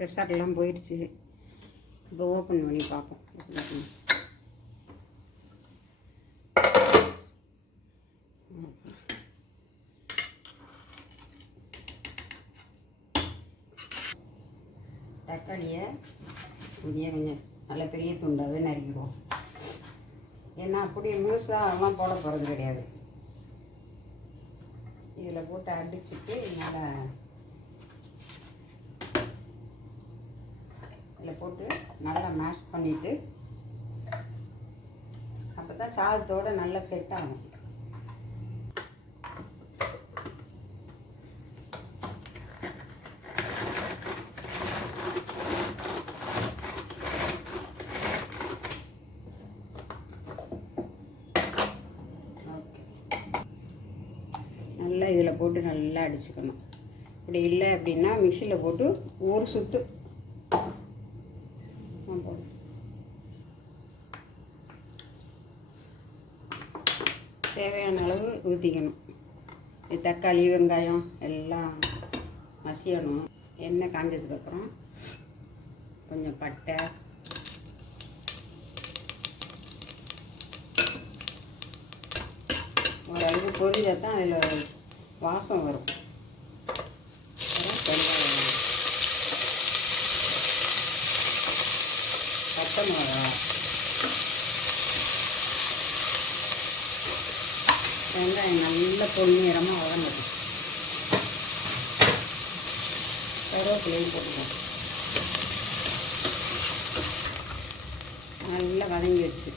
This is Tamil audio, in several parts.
ப்ரெஷர்லாம் போயிடுச்சு. இப்போ ஓப்பன் பண்ணி பார்ப்போம். தக்காளியை கொஞ்சம் நல்ல பெரிய துண்டாகவே நறுக்கிடுவோம். ஏன்னா அப்படி முழுசாகலாம் போட போகிறது கிடையாது. இதில் போட்டு அடிச்சுட்டு நல்லா இதில் போட்டு நல்லா மேஷ் பண்ணிவிட்டு அப்போ தான் சாதத்தோடு நல்லா செட் ஆகும். நல்லா இதில் போட்டு நல்லா அடிச்சுக்கணும். இப்படி இல்லை அப்படின்னா மிக்சியில் போட்டு ஒரு சுற்று போடும். தேவையான அளவு ஊற்றிக்கணும். தக்காளி வெங்காயம் எல்லாம் மசியணும். எண்ணெய் காஞ்சதுக்கப்புறம் கொஞ்சம் பட்டை, ஓரளவு பொரிஞ்சால் தான் அதில் வாசம் வரும். பச்சை மிளகா, வெங்காயம் நல்ல பொன்னிறமாக வதங்கட்டும். கருவேப்பிலையும் போட்டுக்கணும். நல்லா வதங்கிடுச்சு.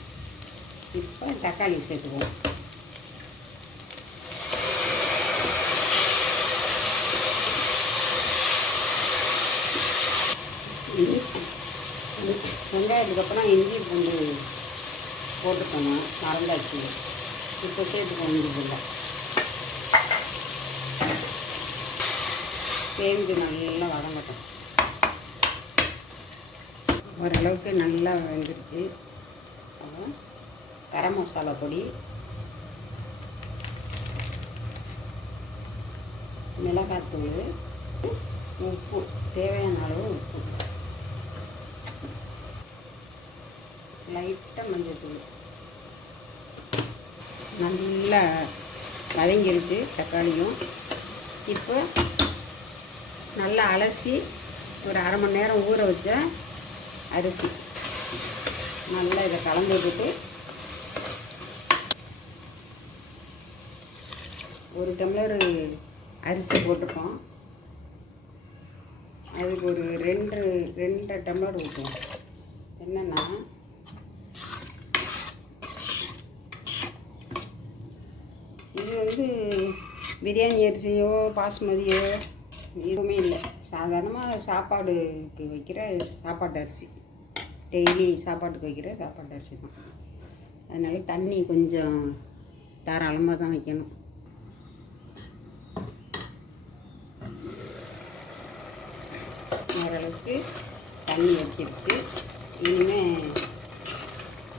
இப்போ தக்காளி சேர்த்துக்குவோம். வெங்காயத்துக்கப்புறம் இஞ்சி பூண்டு போட்டுக்கணும். மறந்தாச்சு. இப்போ சேர்த்துக்க வேண்டியதில்லை. சேர்ந்து நல்லா வதங்கட்டும். ஓரளவுக்கு நல்லா வெந்துடுச்சு. அப்புறம் கரம் மசாலா பொடி, மிளகாத்தூள், உப்பு, தேவையான அளவு உப்பு, லைட்டாக மஞ்சள்தூள். நல்லா வதங்கிடுச்சு தக்காளியும். இப்போ நல்லா அலசி ஒரு அரை மணி நேரம் ஊற வச்ச அரிசி நல்லா இதை கலந்து விட்டுட்டு 1 டம்ளர் அரிசி போட்டுப்போம். அதுக்கு ஒரு 2 டம்ளர் ஊற்றுவோம். என்னென்னா இது பிரியாணி அரிசியோ பாஸ்மதியோ எதுவுமே இல்லை. சாதாரணமாக சாப்பாடுக்கு வைக்கிற சாப்பாட்டு அரிசி, டெய்லி சாப்பாட்டுக்கு வைக்கிற சாப்பாட்டு அரிசி தான். அதனால தண்ணி கொஞ்சம் தாராளமாக தான் வைக்கணும். ஓரளவுக்கு தண்ணி வச்சிருச்சு. இனிமேல்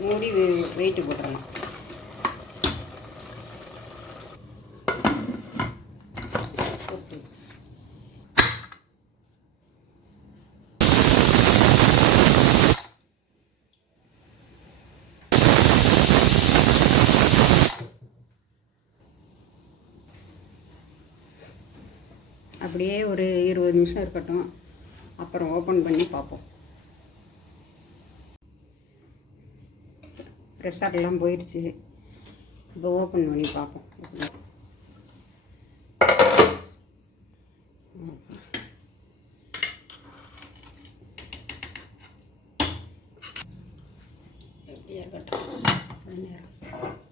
மூடி வெயிட்டு போட்டுடலாம். அப்படியே ஒரு 20 நிமிஷம் இருக்கட்டும். அப்புறம் ஓப்பன் பண்ணி பார்ப்போம். ப்ரெஷர்லாம் போயிடுச்சு. இப்போ ஓப்பன் பண்ணி பார்ப்போம். எப்படியா இருக்கட்டும் நேரம்.